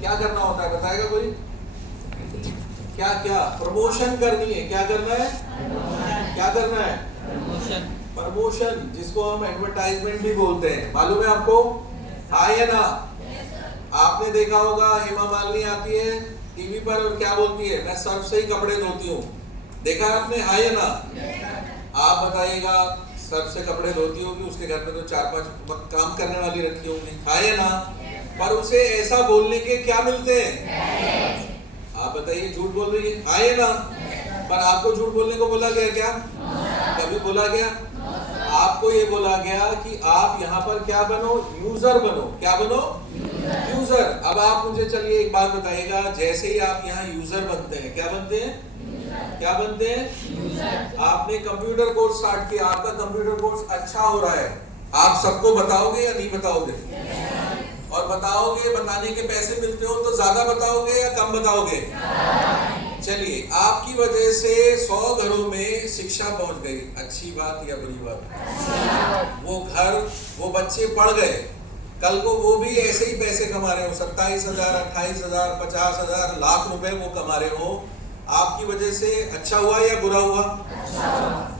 क्या करना होता है, बताएगा कोई? क्या क्या प्रमोशन करनी है, क्या करना है, क्या करना है, प्रमोशन, जिसको हम एडवर्टाइजमेंट भी बोलते हैं। मालूम है आपको? हाँ या ना? आपने देखा होगा हेमा मालिनी आती है टीवी पर और क्या बोलती है, मैं सर्फ से ही कपड़े धोती हूँ। देखा आपने? हाँ या ना? आप बताइएगा, सर्फ से कपड़े धोती होगी, उसके घर में तो 4-5 काम करने वाली रखी होंगी। हाँ या ना? पर उसे ऐसा बोलने के क्या मिलते हैं? आप बताइए, झूठ बोल रही है। हाँ या ना? पर आपको झूठ बोलने को बोला गया क्या? कभी बोला गया? आपको ये बोला गया कि आप यहाँ पर क्या बनो, यूजर बनो। क्या बनो? यूजर। अब आप मुझे चलिए एक बात बताइएगा, जैसे ही आप यहाँ यूजर बनते हैं, क्या बनते हैं? क्या बनते हैं? आपने कंप्यूटर कोर्स स्टार्ट किया, आपका कंप्यूटर कोर्स अच्छा हो रहा है, आप सबको बताओगे या नहीं बताओगे? और बताओगे, बताने के पैसे मिलते हो तो ज्यादा बताओगे या कम बताओगे? चलिए, आपकी वजह से 100 घरों में शिक्षा पहुंच गई, अच्छी बात या बुरी बात? वो घर, वो बच्चे पढ़ गए, कल को वो भी ऐसे ही पैसे कमा रहे हो, 27,000, 28,000, 50,000, लाख रुपए वो कमा रहे हो, आपकी वजह से अच्छा हुआ या बुरा हुआ?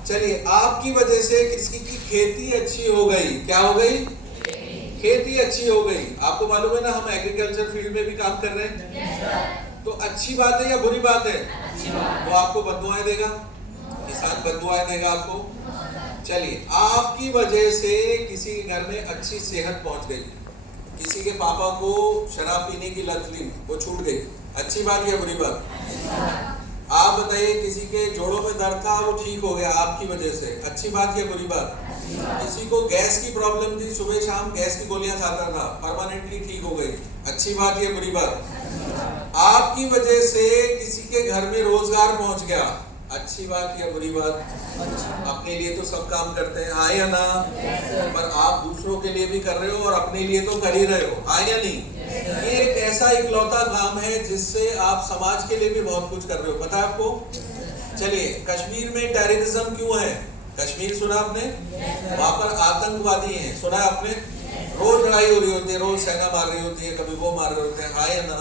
चलिए, आपकी वजह से किसी की खेती अच्छी हो गई, क्या हो गई? खेती अच्छी हो गई। आपको मालूम है ना, हम एग्रीकल्चर फील्ड में भी काम कर रहे हैं, तो अच्छी बात है या बुरी बात है? वो आपको बददुआएं देगा, किसान बददुआएं देगा आपको। चलिए, आपकी वजह से किसी के घर में अच्छी सेहत पहुंच गई, किसी के पापा को शराब पीने की लत थी, वो छूट गई, अच्छी बात या बुरी बात? आप बताइए, किसी के जोड़ों में दर्द था, वो ठीक हो गया आपकी वजह से, अच्छी बात या बुरी बात? किसी को गैस की प्रॉब्लम थी, सुबह शाम गैस की गोलियां खाता था, परमानेंटली ठीक हो गई, अच्छी बात या बुरी बात? आपकी वजह से किसी के घर में रोजगार पहुंच गया, अच्छी बात या बुरी बात? अपने लिए तो सब काम करते हैं, हाँ या ना? पर आप दूसरों के लिए भी कर रहे हो और अपने लिए तो कर ही रहे हो, हाँ या नहीं? ये एक ऐसा इकलौता काम है जिससे आप समाज के लिए भी बहुत कुछ कर रहे हो, पता है आपको? चलिए, कश्मीर में टेररिज्म क्यों है? कश्मीर सुना आपने? वहां पर आतंकवादी हैं, सुना आपने? रोज लड़ाई हो रही होती है, रोज सेना मार रही होती है, कभी वो मार रहे होते हैं, हाँ या ना?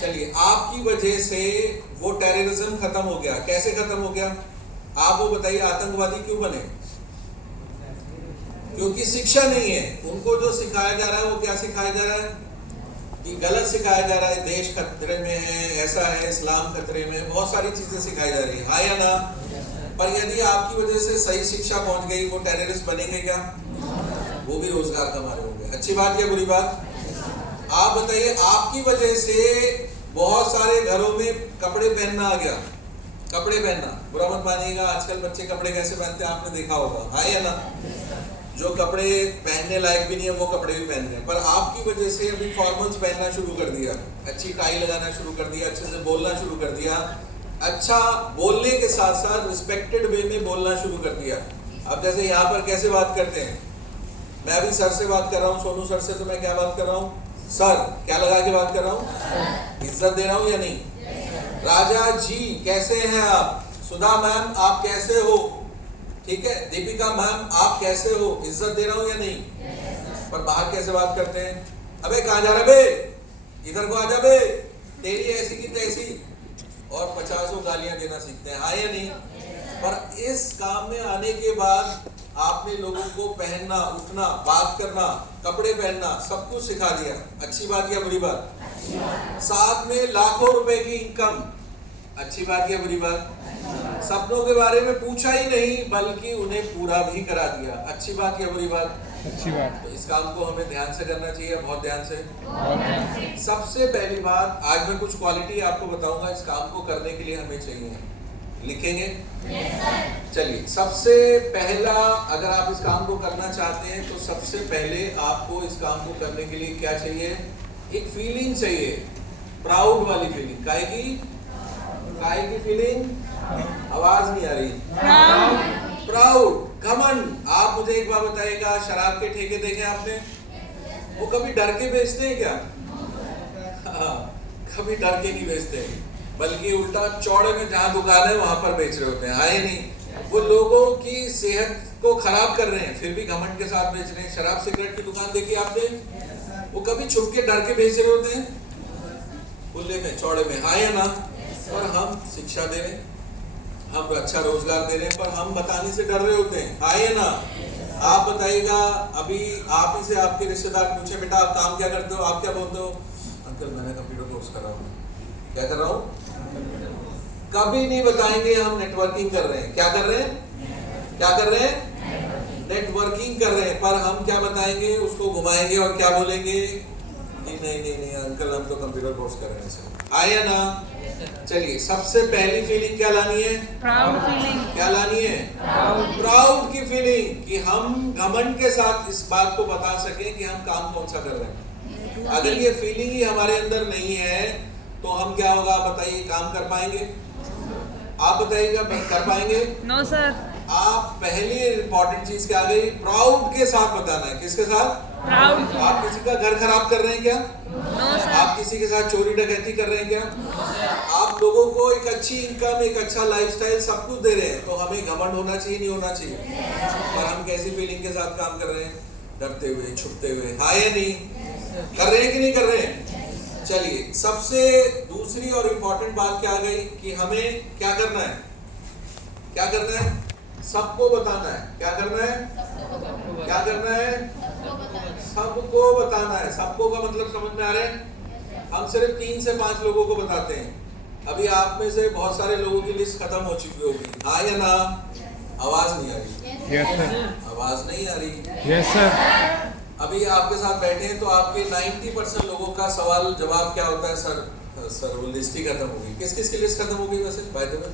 चलिए, आपकी वजह से वो टेररिज्म खत्म हो गया। कैसे खत्म हो गया? आप वो बताइए, आतंकवादी क्यों बने? क्योंकि शिक्षा नहीं है। उनको जो सिखाया जा रहा है वो क्या सिखाया जा रहा है? कि गलत सिखाया जा रहा है, देश खतरे में है, ऐसा है, इस्लाम खतरे में है, बहुत सारी चीजें सिखाई जा रही है, हाँ या ना? पर यदि आपकी वजह से सही शिक्षा पहुंच गई, वो टेररिस्ट बनेंगे क्या? वो भी रोजगार कमा रहे होंगे, अच्छी बात या बुरी बात? आप बताइए, आपकी वजह से बहुत सारे घरों में कपड़े पहनना आ गया। कपड़े पहनना, बुरा मत मानिएगा, आजकल बच्चे कपड़े कैसे पहनते हैं आपने देखा होगा, हाँ या ना? जो कपड़े पहनने लायक भी नहीं है वो कपड़े भी पहन रहे हैं। पर आपकी वजह से अभी फॉर्मल्स पहनना शुरू कर दिया, अच्छी टाई लगाना शुरू कर दिया, अच्छे से बोलना शुरू कर दिया, अच्छा बोलने के साथ साथ रिस्पेक्टेड वे में बोलना शुरू कर दिया। अब जैसे यहाँ पर कैसे बात करते हैं, मैं अभी सर से बात कर रहा हूँ, सोनू सर से, तो मैं क्या बात कर रहा हूँ? सर, क्या लगा के बात कर रहा हूँ? इज्जत दे रहा हूँ या नहीं? राजा जी कैसे हैं आप? सुधा मैम आप कैसे हो? ठीक है, दीपिका मैम आप कैसे हो? इज्जत दे रहा हूँ या नहीं? पर बाहर कैसे बात करते हैं? अबे कहाँ जा रहा बे, इधर को आ जा बे, तेरी ऐसी की तैसी, और 50 गालियां देना सीखते हैं, हाँ या नहीं? पर इस काम में आने के बाद आपने लोगों को पहनना, उठना, बात करना, कपड़े पहनना, सब कुछ सिखा दिया, अच्छी बात या बुरी बात? साथ में लाखों रुपए की इनकम, अच्छी बात या बुरी बात? सपनों के बारे में पूछा ही नहीं बल्कि उन्हें पूरा भी करा दिया, अच्छी बात या बुरी बात? अच्छी बात। तो इस काम को हमें ध्यान से करना चाहिए, बहुत ध्यान से। सबसे पहली बात, आज मैं कुछ क्वालिटी आपको बताऊंगा इस काम को करने के लिए हमें चाहिए, लिखेंगे? चलिए, सबसे पहला, अगर आप इस काम को करना चाहते हैं तो सबसे पहले आपको इस काम को करने के लिए क्या चाहिए? एक फीलिंग चाहिए, प्राउड वाली फीलिंग। काय की फीलिंग? आवाज नहीं आ रही। प्राउड, घमंड। आप मुझे एक बार बताइएगा, शराब के ठेके देखे आपने? वो कभी डर के बेचते हैं क्या? कभी डर के नहीं बेचते, बल्कि उल्टा चौड़े में जहां दुकान है वहां पर बेच रहे होते हैं, हाँ या नहीं? वो लोगों की सेहत को खराब कर रहे हैं, फिर भी घमंड के साथ बेच रहे हैं। शराब सिगरेट की दुकान देखी आपने? वो कभी छुप के डर के बेच रहे होते हैं? खुले में चौड़े में, हाँ या ना? और हम शिक्षा दे रहे हैं, हम अच्छा रोजगार दे रहे हैं, पर हम बताने से डर रहे होते हैं, हाँ या ना? आप बताइएगा, अभी आप ही से आपके रिश्तेदार पूछे बेटा आप काम क्या करते हो, आप क्या बोलते हो? अंकल मैंने कंप्यूटर कोर्स कर रहा हूँ। क्या कर रहा हूँ? कभी नहीं बताएंगे हम नेटवर्किंग कर रहे हैं। क्या कर रहे हैं? क्या कर रहे हैं? नेटवर्किंग कर रहे हैं। पर हम क्या बताएंगे, उसको घुमाएंगे और क्या बोलेंगे? नहीं नहीं नहीं नहीं अंकल हम तो कंप्यूटर कोर्स कर रहे हैं सर, आया ना? चलिए, सबसे पहली फीलिंग क्या लानी है? Proud feeling. क्या लानी है? प्राउड की फीलिंग, कि हम घमंड के साथ इस बात को बता सकें कि हम काम कौन सा कर रहे हैं। अगर ये फीलिंग ही हमारे अंदर नहीं है तो हम क्या होगा बताइए, काम कर पाएंगे? आप बताइएगा, कर पाएंगे? No sir. आप पहली इंपॉर्टेंट चीज क्या आ गई? प्राउड के साथ बताना है। किसके साथ? प्राउड। आप किसी का घर खराब कर रहे हैं क्या? No sir. आप किसी के साथ चोरी डकैती कर रहे हैं क्या? आप लोगों को एक अच्छी इनकम, एक अच्छा लाइफस्टाइल सब कुछ दे रहे हैं, तो हमें घमंड होना चाहिए नहीं होना चाहिए? और हम कैसी फीलिंग के साथ काम कर रहे हैं? डरते हुए, छुपते हुए, हाँ या नहीं? कर रहे हैं कि नहीं कर रहे हैं? चलिए, सबसे दूसरी और इम्पोर्टेंट बात क्या आ गई कि हमें क्या करना है? क्या करना है? सबको बताना है। क्या करना है? क्या करना है? सबको बताना है। सबको का मतलब समझ में आ रहा है? हम सिर्फ 3 से 5 लोगों को बताते हैं। अभी आप में से बहुत सारे लोगों की लिस्ट खत्म हो चुकी होगी, हाँ या ना? आवाज नहीं आ रही? Yes sir. आवाज नहीं आ रही? Yes sir. अभी आपके साथ बैठे हैं तो आपके 90% लोगों का सवाल जवाब क्या होता है? सर वो लिस्ट ही खत्म होगी। किस किस की लिस्ट खत्म हो गई वैसे? बाय द वे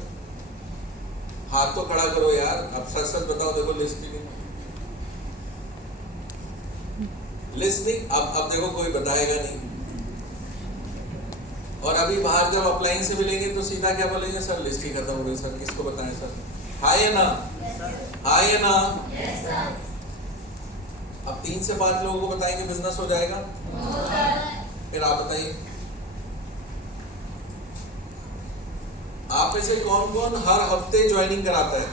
हाथ तो खड़ा करो यार, अब सच सच बताओ। देखो लिस्ट की नहीं, लिस्ट नहीं। अब देखो कोई बताएगा नहीं। और अभी बाहर जब अपलाइन से मिलेंगे तो सीधा क्या बोलेंगे? सर लिस्ट ही खत्म हो गई सर, किसको बताएं सर? हाँ या ना? हाँ या ना? अब 3 से 5 लोगों को बताएंगे, बिजनेस हो जाएगा? फिर आप बताइए, आप में से कौन कौन हर हफ्ते ज्वाइनिंग कराता है?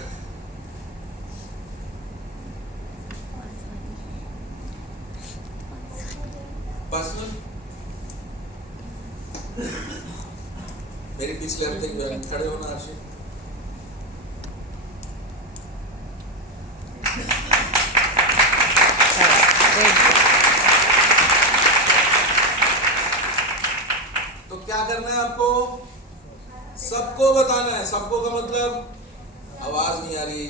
पर्सनल? मेरी पिछले हफ्ते खड़े होना आशी। तो क्या करना है आपको? सबको बताना है। सबको का मतलब, आवाज नहीं आ रही?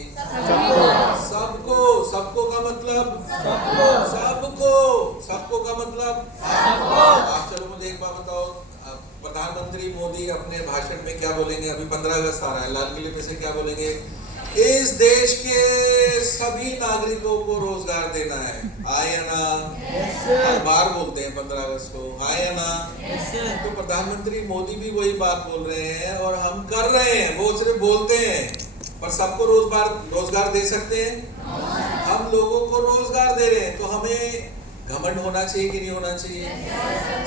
सबको। सबको का मतलब सबको। सबको का मतलब आप चलो मुझे एक बात बताओ, प्रधानमंत्री मोदी अपने भाषण में क्या बोलेंगे? अभी 15 अगस्त आ रहा है, लाल किले पे से क्या बोलेंगे? इस देश के सभी नागरिकों को रोजगार देना है, हाँ या ना? हर बार बोलते हैं 15 अगस्त को, हाँ या ना? तो प्रधानमंत्री मोदी भी वही बात बोल रहे हैं और हम कर रहे हैं। वो सिर्फ बोलते हैं, पर सबको रोजगार दे सकते हैं? हम लोगों को रोजगार दे रहे हैं, तो हमें घमंड होना चाहिए कि नहीं होना चाहिए?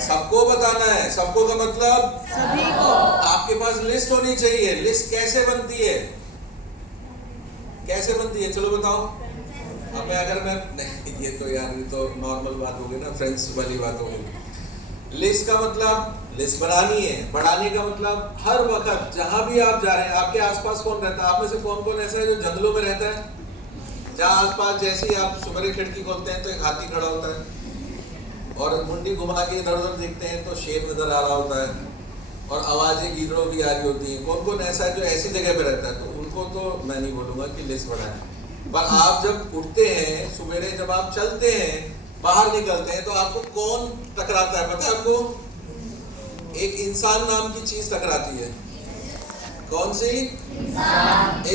सबको बताना है। सबको का मतलब सभी को। आपके पास लिस्ट होनी चाहिए। लिस्ट कैसे बनती है? कैसे बनती है? चलो बताओ। अब मैं नहीं, ये तो यार ये तो नॉर्मल बात हो गई ना, फ्रेंड्स वाली बात हो गई। लिस्ट का मतलब लिस्ट बनानी है। बढ़ाने का मतलब हर वक्त जहां भी आप जा रहे हैं, आपके आसपास कौन रहता है? आप में से कौन कौन ऐसा है जो जंगलों में रहता है? जहाँ आसपास जैसे ही आप सुबह खिड़की खोलते हैं तो एक हाथी खड़ा होता है, और मुंडी घुमा के इधर उधर देखते हैं तो शेर नजर आ रहा होता है, और आवाजें गीदड़ों की आ रही होती हैं। कौन कौन ऐसा है जो ऐसी जगह पे रहता है? तो उनको तो मैं नहीं बोलूंगा कि लिस्ट बढ़ाएं, पर आप जब उठते हैं सवेरे, जब आप चलते हैं, बाहर निकलते हैं, तो आपको कौन टकराता है पता है आपको? एक इंसान नाम की चीज टकराती है। कौन सी?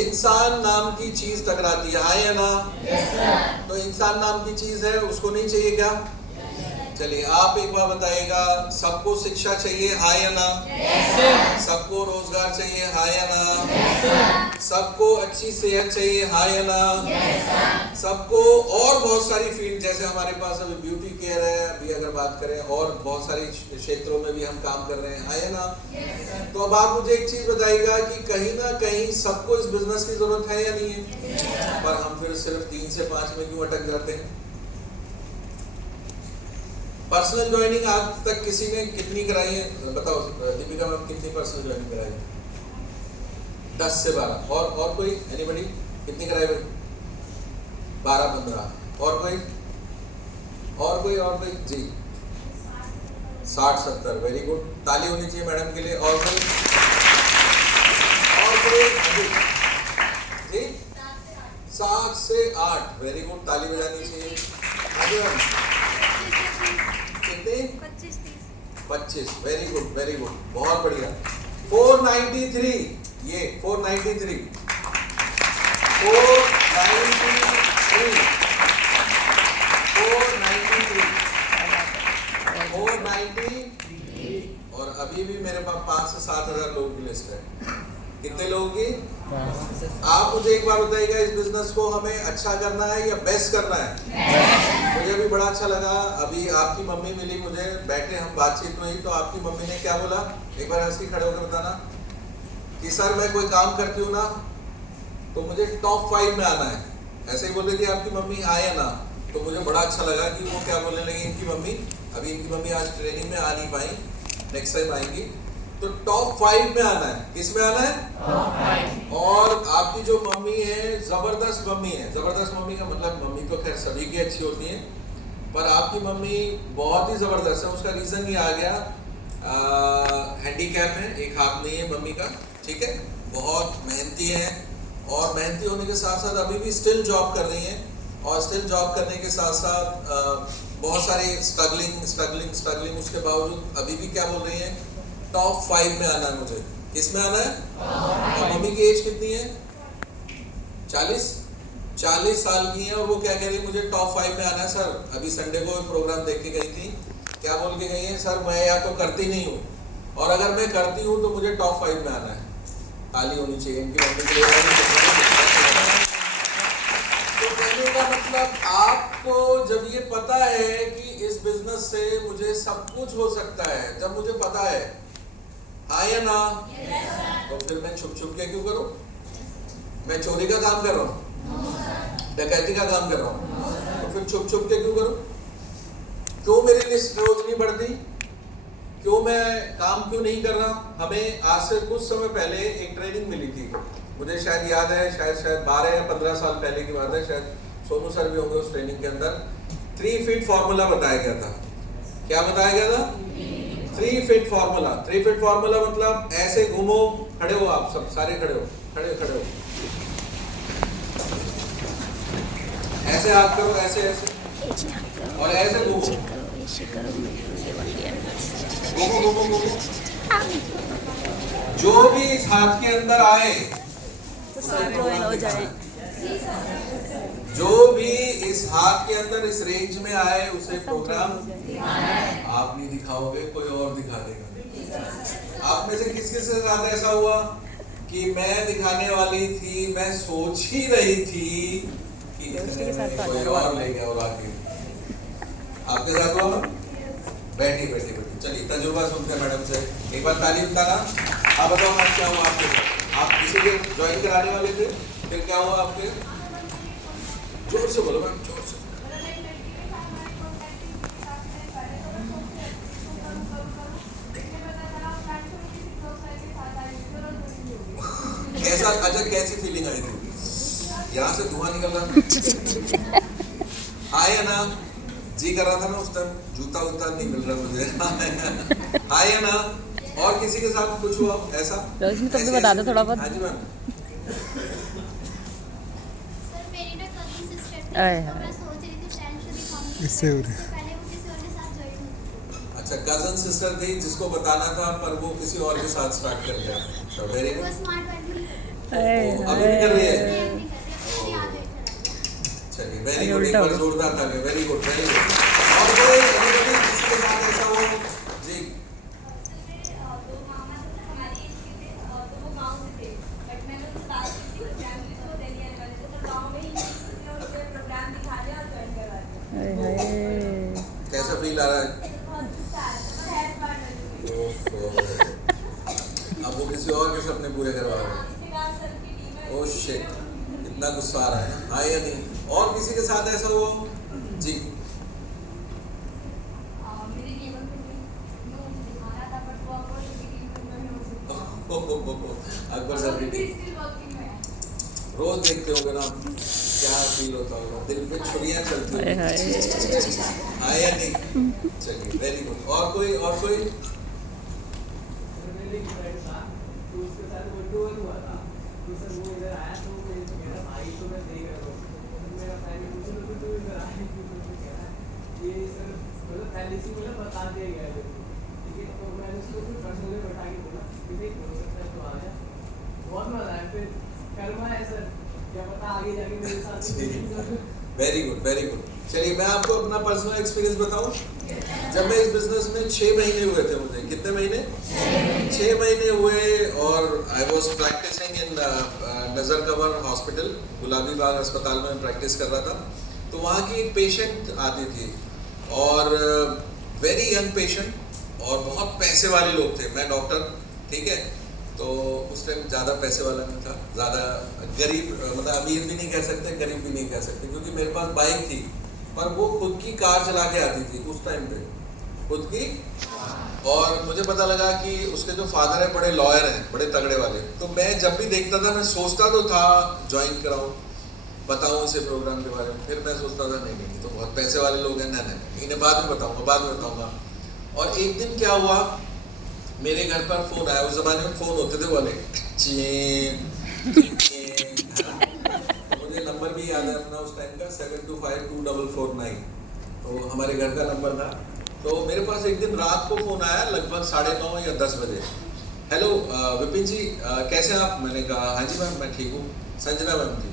इंसान नाम की चीज टकराती है, हाँ या ना? तो इंसान नाम की चीज है, उसको नहीं चाहिए क्या? चलिए आप एक बार बताइएगा, सबको शिक्षा चाहिए, हाँ या ना? सबको रोजगार चाहिए, हाँ या ना? सबको अच्छी सेहत चाहिए, हाँ या ना? सबको और बहुत सारी फील्ड, जैसे हमारे पास अभी ब्यूटी केयर है, अभी अगर बात करें और बहुत सारी क्षेत्रों में भी हम काम कर रहे हैं, हाँ या ना? तो अब आप मुझे एक चीज बताइएगा कि कहीं ना कहीं सबको इस बिजनेस की जरूरत है या नहीं है? पर हम फिर सिर्फ 3 से 5 में क्यों अटक जाते हैं? पर्सनल ज्वाइनिंग आज तक किसी ने कितनी कराई है बताओ दीपिका मैम, कितनी पर्सनल ज्वाइनिंग कराई है? 10 से 12। और कोई एनीबॉडी कितनी कराई भाई? 12-15। और कोई जी 60-70। वेरी गुड, ताली होनी चाहिए मैडम के लिए। और कोई जी 7 से 8। वेरी गुड, ताली बजानी चाहिए। आगे मैम कितने? 25। वेरी गुड, बहुत बढ़िया। 493, ये 493 और अभी भी मेरे पास 5 से 7 हजार लोगों की लिस्ट है। कितने लोगों की? आप मुझे एक बार बताइएगा, इस बिजनेस को हमें अच्छा करना है या बेस्ट करना है? मुझे भी बड़ा अच्छा लगा। अभी आपकी मम्मी मिली मुझे, बैठे हम बातचीत में ही, तो आपकी मम्मी ने क्या बोला, एक बार हंस के खड़े होकर बताना कि सर मैं कोई काम करती हूँ ना तो मुझे टॉप 5 में आना है। ऐसे ही बोल रही थी आपकी मम्मी, आया ना, तो मुझे बड़ा अच्छा लगा कि वो क्या बोलने लगी इनकी मम्मी। अभी इनकी मम्मी आज ट्रेनिंग में आ नहीं पाई, नेक्स्ट टाइम आएंगी। तो टॉप 5 में आना है। किस में आना है? टॉप 5। और आपकी जो मम्मी है जबरदस्त मम्मी है। जबरदस्त मम्मी का मतलब, मम्मी तो खैर सभी की अच्छी होती है, पर आपकी मम्मी बहुत ही जबरदस्त है। उसका रीजन ये आ गया, हैंडीकैप है, एक हाथ नहीं है मम्मी का, ठीक है। बहुत मेहनती है और मेहनती होने के साथ साथ अभी भी स्टिल जॉब कर रही हैं। और स्टिल जॉब करने के साथ साथ बहुत सारे स्ट्रगलिंग उसके बावजूद अभी भी क्या बोल रही हैं, टॉप 5 में आना है मुझे। किस में आना है? और मम्मी की एज कितनी है? 40 साल की है और वो क्या कह रही है, मुझे टॉप 5 में आना है सर। अभी संडे को प्रोग्राम देख के गई थी, क्या बोल के गई है, सर मैं या तो करती नहीं हूँ और अगर मैं करती हूँ तो मुझे टॉप 5 में आना है। ताली होनी चाहिए इनकी मम्मी के लिए। तो कहने का मतलब, आपको जब ये पता है कि इस बिजनेस से मुझे सब कुछ हो सकता है, जब मुझे पता है, हाँ या ना, तो फिर मैं छुप के क्यों करूं? मैं चोरी का काम कर रहा हूं, डकैती का काम कर रहा हूं, तो फिर छुप के क्यों करूं? क्यों मेरी लिस्ट रोज नहीं बढ़ती? क्यों मैं काम क्यों नहीं कर रहा? हमें आज से कुछ समय पहले एक ट्रेनिंग मिली थी, मुझे शायद याद है, शायद 12 या 15 साल पहले की बात है, शायद सोनू सर भी होंगे उस ट्रेनिंग के अंदर। 3 फीट फॉर्मूला बताया गया था। क्या बताया गया था? 3 फीट फॉर्मूला। 3 फीट फॉर्मूला मतलब ऐसे घूमो, खड़े हो आप सब, सारे खड़े हो, खड़े हो, ऐसे हाथ करो, ऐसे और ऐसे घूमो, जो भी इस हाथ के अंदर आए हो जाए, जो भी इस हाथ के अंदर इस रेंज में आए उसे प्रोग्राम आप नहीं दिखाओगे, कोई और दिखा देगा। आप में से किस के साथ ऐसा हुआ कि मैं दिखाने वाली थी, मैं सोच ही रही थी कि इतने में कोई और ले गया और आके? आपके साथ हुआ? बैठी। चलिए तजुर्बा सुनते हैं मैडम से। एक बार ताली बताना। आप बताओ मैम क्या हुआ आपके? आप किसी के ज्वाइन कराने वाले थे, फिर क्या हुआ आपके? जोर से बोलो मैम, जोर से। कैसा, अच्छा कैसी फीलिंग आई थी? यहाँ से धुआं निकल रहा, आया ना, जी कर रहा था ना उस टाइम, जूता नहीं मिल रहा मुझे, आया ना। और किसी के साथ कुछ हुआ ऐसा? रोशनी तुम भी बता दो थोड़ा बहुत। हाँ जी मैम। सर मेरी ना कजिन सिस्टर थी, आए तो मैं सोच रही थी फ्रेंड्स को दिखाऊंगी, इससे हो रहा है। पहले वो किसी और के साथ ज्वाइन हुई। अच्छा, कजन सिस्टर थी जिसको बताना था पर वो किसी और के साथ स्टार्ट कर गया। तो वेरी वो गुड। स्मार्ट वर्क नहीं करती, अभी भी कर रही है? नहीं कर रही, अपनी आदत खराब है। चलिए वेरी गुड, एक बार जोरदार ताली। Very good. और कोई anybody किसी के साथ ऐसा हो जी? दो मामा तो हमारी एज के थे, तो वो गांव से थे, बट मैंने उनसे बात की थी, फैमिली तो दिल्ली आने वाले थे, तो गांव में ही किसी ने उनको प्रोग्राम दिखा दिया और ज्वाइन करवा दिया। कैसा फील आ रहा है? बहुत गुस्सा आया था, पर हैज बात हो गई। ओहो, अब वो किसी और के सपने पूरे करवा रहे हैं। इसके बाद सर की टीम है, ओह शिट, कितना गुस्सा आ रहा है ना। हाँ या नहीं? और किसी के साथ ऐसा हुआ जी? अकबर सर की टीम स्टिल वर्किंग में रोज देखते होगे ना, क्या फील होता होगा, दिल पे छुरियां चलती हाय होगी, हाय। आया नहीं। चलिए वेरी गुड। और कोई मेरे एक फ्रेंड था, तो उसके साथ गोलू हुआ था, तो सर वो इधर आया तो मेरा भाई तो मैं देख रहा हूँ, तो मेरा फ्रेंड ने पूछा तो तू इधर आया क्यों, तो कह रहा है ये सर मतलब पहले से मतलब बता दिया गया है, ठीक है। तो मैंने उसको फिर पर्सनली बैठा के बोला कि देख हो सकता है तो आ जा, बहुत मजा आया। फिर कर्मा है सर, क्या पता आगे जाके मेरे साथ। Very good very good. चलिए मैं आपको अपना पर्सनल एक्सपीरियंस बताऊं। जब मैं इस बिजनेस में 6 महीने हुए थे, मुझे कितने महीने? 6 महीने हुए, और आई वॉज प्रैक्टिसिंग इन नज़र कंवर हॉस्पिटल, गुलाबी बाग अस्पताल में प्रैक्टिस कर रहा था। तो वहाँ की एक पेशेंट आती थी, और वेरी यंग पेशेंट, और बहुत पैसे वाले लोग थे। मैं डॉक्टर, ठीक है, तो उस टाइम ज़्यादा पैसे वाला नहीं था, ज़्यादा गरीब, मतलब अमीर भी नहीं कह सकते, गरीब भी नहीं कह सकते, क्योंकि मेरे पास बाइक थी, पर वो खुद की कार चला के आती थी उस टाइम पे, खुद की। और मुझे पता लगा कि उसके जो फादर है बड़े लॉयर हैं, बड़े तगड़े वाले। तो मैं जब भी देखता था, मैं सोचता तो था ज्वाइन कराऊँ, बताऊँ इसे प्रोग्राम के बारे में। फिर मैं सोचता था नहीं नहीं, तो बहुत पैसे वाले लोग हैं, नहीं, इन्हें बाद में बताऊँगा। और एक दिन क्या हुआ, मेरे घर पर फोन आया। उस जमाने में फोन होते थे वाले, तो मुझे नंबर भी याद है अपना उस टाइम का, 72524449, तो हमारे घर का नंबर था। तो मेरे पास एक दिन रात को फोन आया, लगभग 9:30 या 10 बजे। हेलो विपिन जी, कैसे हैं आप? मैंने कहा हाँ जी मैम मैं ठीक हूँ। संजना मैम थी।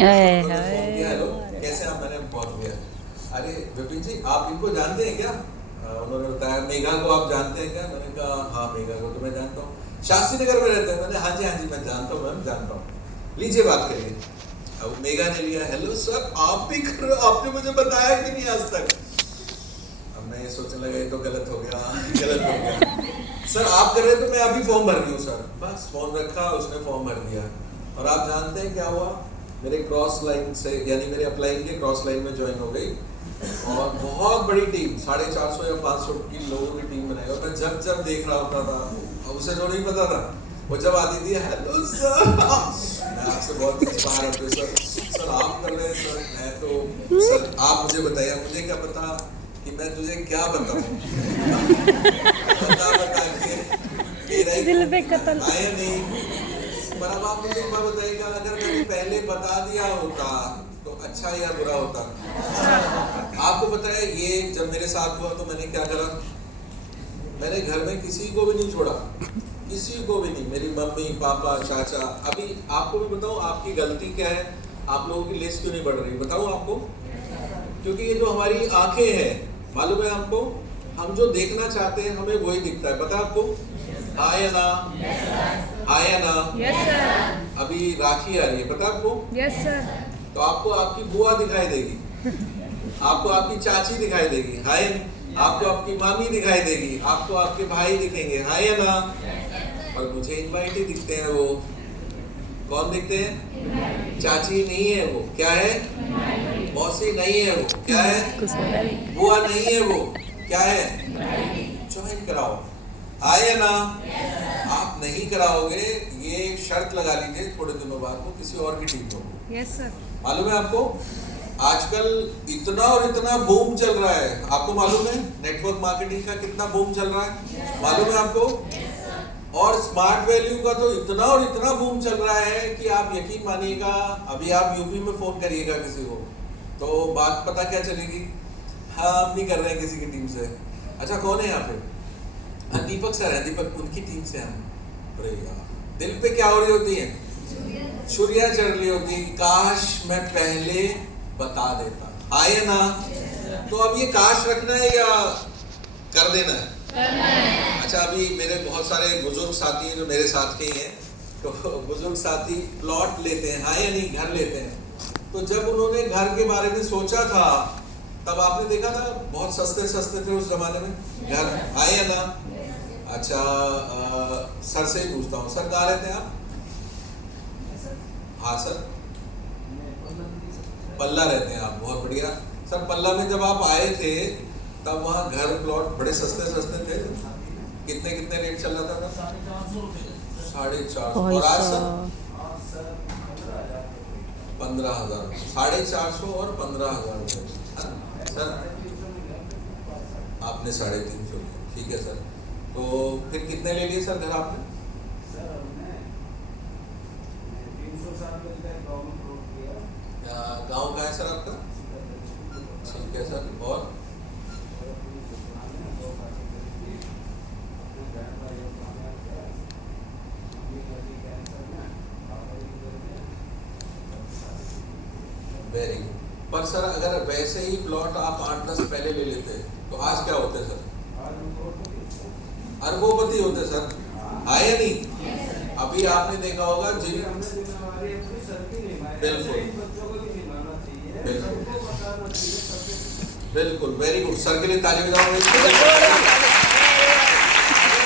उन्होंने फोन किया, हेलो कैसे हैं आप? मैंने फोन किया, अरे विपिन जी आप इनको जानते हैं क्या? उन्होंने बताया मेघा को आप जानते हैं क्या? मैंने कहा हाँ मेघा को तो मैं जानता हूँ, शास्त्री नगर में रहते हैं। मैंने हाँ जी मैं जानता हूँ मैम, जानता हूँ, लीजिए बात करिए। अब मेघा ने लिया, हेलो सर आप भी कर रहे हो, आपने मुझे बताया कि नहीं आज तक? अब मैं ये सोचने लगा ये तो गलत हो गया। सर आप कर रहे तो मैं अभी फॉर्म भर रही हूँ सर। बस फोन रखा, उसने फॉर्म भर दिया, और आप जानते हैं क्या हुआ, मेरे क्रॉस लाइन से, यानी मेरे अपलाइन के क्रॉस लाइन में ज्वाइन हो गई, और बहुत बड़ी टीम, 450 या 500 की लोगों की टीम बनाई। और मैं जब देख रहा होता था, अब उसे जो नहीं पता था, वो जब आती थी, हेलो सर मैं आपसे बहुत इंस्पायर होते सर आप कर रहे हैं सर, मैं तो सर आप मुझे बताइए, मुझे क्या पता कि मैं तुझे क्या बताऊं, बता के मेरा ही दिल पे कत्ल आया नहीं। पर अब आप मुझे क्या बताइएगा, अगर मैंने पहले बता दिया होता तो अच्छा या बुरा होता? आपको पता है ये जब मेरे साथ हुआ तो मैंने क्या करा, मैंने घर में किसी को भी नहीं छोड़ा, किसी को भी नहीं, मेरी मम्मी पापा चाचा। अभी आपको भी बताऊं आपकी गलती क्या है, आप लोगों की लिस्ट क्यों नहीं बढ़ रही, बताऊं आपको? क्योंकि ये जो हमारी आंखें हैं, मालूम है आपको, हम जो देखना चाहते हैं हमें वही दिखता है, पता है आपको? हाँ या ना? हाँ या ना? Yes sir. अभी राखी आ रही है, पता है आपको? Yes sir. तो आपको आपकी बुआ दिखाई देगी, आपको आपकी चाची दिखाई देगी, हाँ या नहीं? आपको आपकी मामी दिखाई देगी, आपको आपके भाई दिखेंगे, हाँ या ना? और मुझे इनवाइट ही दिखते हैं। वो कौन दिखते हैं? चाची नहीं है वो, क्या है? मौसी नहीं है वो, क्या है? बुआ नहीं है वो, क्या है? ज्वाइन कराओ, हाँ या ना? आप नहीं कराओगे, ये एक शर्त लगा लीजिए, थोड़े दिनों बाद वो किसी और की टीम होगी। Yes sir. मालूम है आपको, आजकल इतना और इतना बूम चल रहा है, आपको मालूम है नेटवर्क मार्केटिंग का कितना बूम चल रहा है, मालूम है आपको? और स्मार्ट वैल्यू का तो इतना और इतना बूम चल रहा है कि आप यकीन मानिएगा, अभी आप यूपी में फोन करिएगा किसी को तो बात पता क्या चलेगी, हाँ हम नहीं कर रहे हैं किसी की टीम से। अच्छा कौन है यहाँ पे? हाँ दीपक सर है, दीपक उनकी टीम से हम। अरे यार दिल पे क्या हो रही होती है, छुरियां चढ़ रही होती है, काश मैं पहले बता देता, आए ना? तो अब ये काश रखना है या कर देना है? अच्छा अभी मेरे बहुत सारे बुजुर्ग साथी हैं जो मेरे साथ के ही हैं, तो बुजुर्ग साथी प्लॉट लेते हैं, हाँ या नहीं, घर लेते हैं। तो जब उन्होंने घर के बारे में सोचा था तब आपने देखा था बहुत सस्ते सस्ते थे उस जमाने में घर, हाँ या ना? अच्छा सर से ही पूछता हूँ, सर कहाँ रहते हैं आप? हाँ सर पल्ला रहते हैं आप, बहुत बढ़िया सर। पल्ला में जब आप आए थे तब वहाँ घर प्लॉट बड़े सस्ते सस्ते थे, कितने कितने रेट चल रहा था? 450 भाई और आज सर साहब, और सर 15,000 15,000 450 और 15,000 रुपये सर। 350 में गया आपने 350 लिया, ठीक है सर। तो फिर कितने ले लिए सर घर आपने? सर हमने 307 गज का गाँव में प्लॉट किया। गांव का है सर आपका? ठीक है सर। और वेरी गुड। पर सर अगर वैसे ही प्लॉट आप 8-10 पहले ले लेते तो आज क्या होते सर? अरबोपति होते सर, है या नहीं? अभी आपने देखा होगा जिन बिल्कुल वेरी गुड, सर के लिए ताली बजाओ।